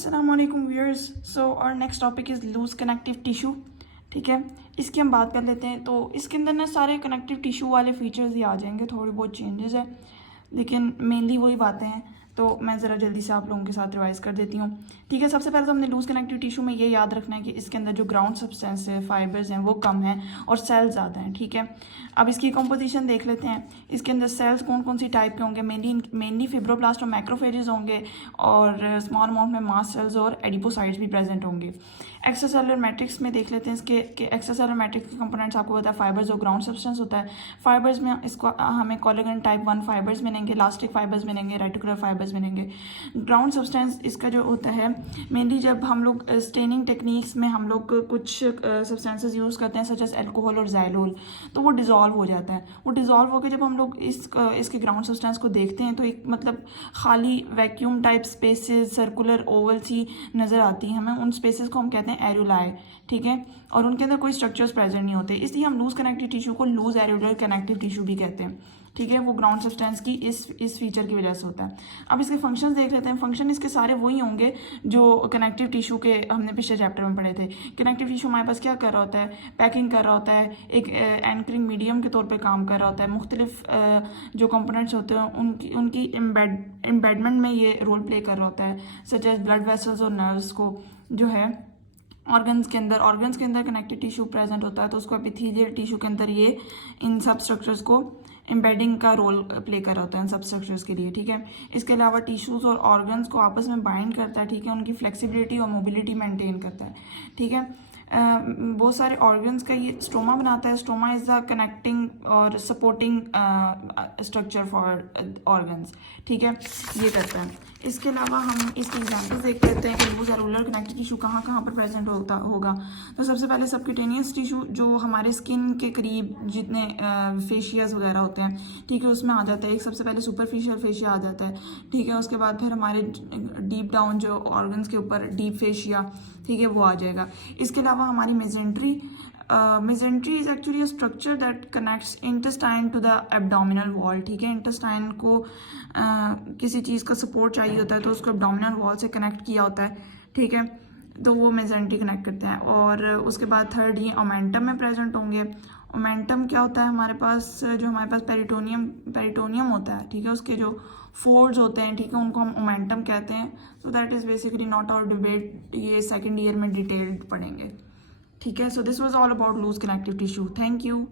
अस्सलामुअलैकुम viewers. So और next topic is loose connective tissue. ठीक है, इसकी हम बात कर लेते हैं। तो इसके अंदर ना सारे कनेक्टिव टिशू वाले फीचर्स ही आ जाएंगे, थोड़ी बहुत चेंजेस है लेकिन मेनली वही बातें हैं। तो मैं ज़रा जल्दी से आप लोगों के साथ रिवाइज कर देती हूँ। ठीक है, सबसे पहले तो हमने लूज कनेक्टिव टिशू में ये याद रखना है कि इसके अंदर जो ग्राउंड सब्सटेंस है, फाइबर्स हैं, वो कम हैं और सेल्स ज़्यादा हैं। ठीक है, अब इसकी कंपोजिशन देख लेते हैं। इसके अंदर सेल्स कौन कौन सी टाइप के होंगे? मेनली फिब्रोब्लास्ट और मैक्रोफेजेस होंगे और स्मॉल अमाउंट में मास्ट सेल्स और एडिपोसाइट्स भी प्रेजेंट होंगे। एक्स्ट्रासेलुलर मैट्रिक्स में देख लेते हैं इसके एक्स्ट्रासेलुलर मैट्रिक्स के कंपोनेंट्स आपको पता है, फाइबर्स और ग्राउंड सब्सटेंस होता है। फाइबर्स में इसको हमें कोलेजन टाइप 1 फाइबर्स मिलेंगे, इलास्टिक फाइबर्स मिलेंगे, रेटिकुलर फाइबर्स मिलेंगे। ग्राउंड सब्सटेंस इसका जो होता है मेनली जब हम लोग स्टेनिंग टेक्निक्स में हम लोग कुछ सब्सटेंसेस यूज़ करते हैं सच एज एल्कोहल और ज़ाइलोल, तो वो डिज़ोल्व हो जाता है। वो डिज़ोल्व होकर जब हम लोग इसके ग्राउंड सब्सटेंस को देखते हैं तो एक मतलब खाली vacuum type spaces, circular oval सी नज़र आती है हमें। उन स्पेसेस को हम कहते हैं एरुलाई। ठीक है, और उनके अंदर कोई स्ट्रक्चर्स प्रेजेंट नहीं होते, इसलिए हम लूज कनेक्टिव टिश्यू को लूज एरुलर कनेक्टिव टिश्यू भी कहते हैं। ठीक है, वो ग्राउंड सब्सटेंस की इस फीचर की वजह से होता है। अब इसके फंक्शंस देख लेते हैं। फंक्शन इसके सारे वही होंगे जो कनेक्टिव टिश्यू के हमने पिछले चैप्टर में पढ़े थे। कनेक्टिव टिश्यू हमारे पास क्या कर रहा होता है? पैकिंग कर रहा होता है, एक एंकरिंग मीडियम के तौर पे काम कर रहा होता है। मुख्तलिफ जो कंपोनेंट्स होते हैं उनकी एम्बेडमेंट में ये रोल प्ले कर रहा होता है, सच एज ब्लड वेसल्स और नर्व्स को जो है ऑर्गन्स के अंदर कनेक्टिव टिश्यू प्रेजेंट होता है, तो उसको एपिथेलियल टिश्यू के अंदर ये इन सब स्ट्रक्चर्स को एम्बेडिंग का रोल प्ले कर रहा होता है इन सब स्ट्रक्चर्स के लिए। ठीक है, इसके अलावा टिश्यूज़ और ऑर्गन्स को आपस में बाइंड करता है। ठीक है, उनकी फ्लेक्सिबिलिटी और मोबिलिटी मेंटेन करता है। ठीक है, बहुत सारे ऑर्गन्स का ये स्टोमा बनाता है। स्टोमा इज़ द कनेक्टिंग और सपोर्टिंग स्ट्रक्चर फॉर ऑर्गन्स। ठीक है, ये करता है। इसके अलावा हम इसके एग्जाम्पल्स देख लेते हैं कि लूज एरुलर कनेक्टिव टिश्यू कहाँ कहाँ पर प्रेजेंट होगा। तो सबसे पहले सबक्यूटेनियस टिश्यू जो हमारे स्किन के करीब जितने फेशियाज वगैरह होते हैं, ठीक है, उसमें आ जाता है। एक सबसे पहले सुपरफिशियल फेशिया आ जाता है। ठीक है, उसके बाद फिर हमारे डीप डाउन जो ऑर्गन्स के ऊपर डीप फेशिया, ठीक है, वो आ जाएगा। इसके अलावा हमारी mesentery is actually a structure that connects intestine to the abdominal wall. ठीक है, इंटेस्टाइन को किसी चीज़ का सपोर्ट चाहिए होता है तो उसको एब्डोमिनल वॉल से कनेक्ट किया होता है। ठीक है, तो वो मेजेंट्री कनेक्ट करते हैं। और उसके बाद थर्ड ये ओमेंटम में प्रेजेंट होंगे। ओमेंटम क्या होता है? हमारे पास पेरिटोनियम होता है। ठीक है, उसके जो फोल्ड्स होते हैं, ठीक है, उनको हम ओमेंटम कहते हैं। So that is basically not our debate, ये सेकेंड ईयर में डिटेल्ड पढ़ेंगे। ठीक है, so this was all about loose connective tissue. Thank you.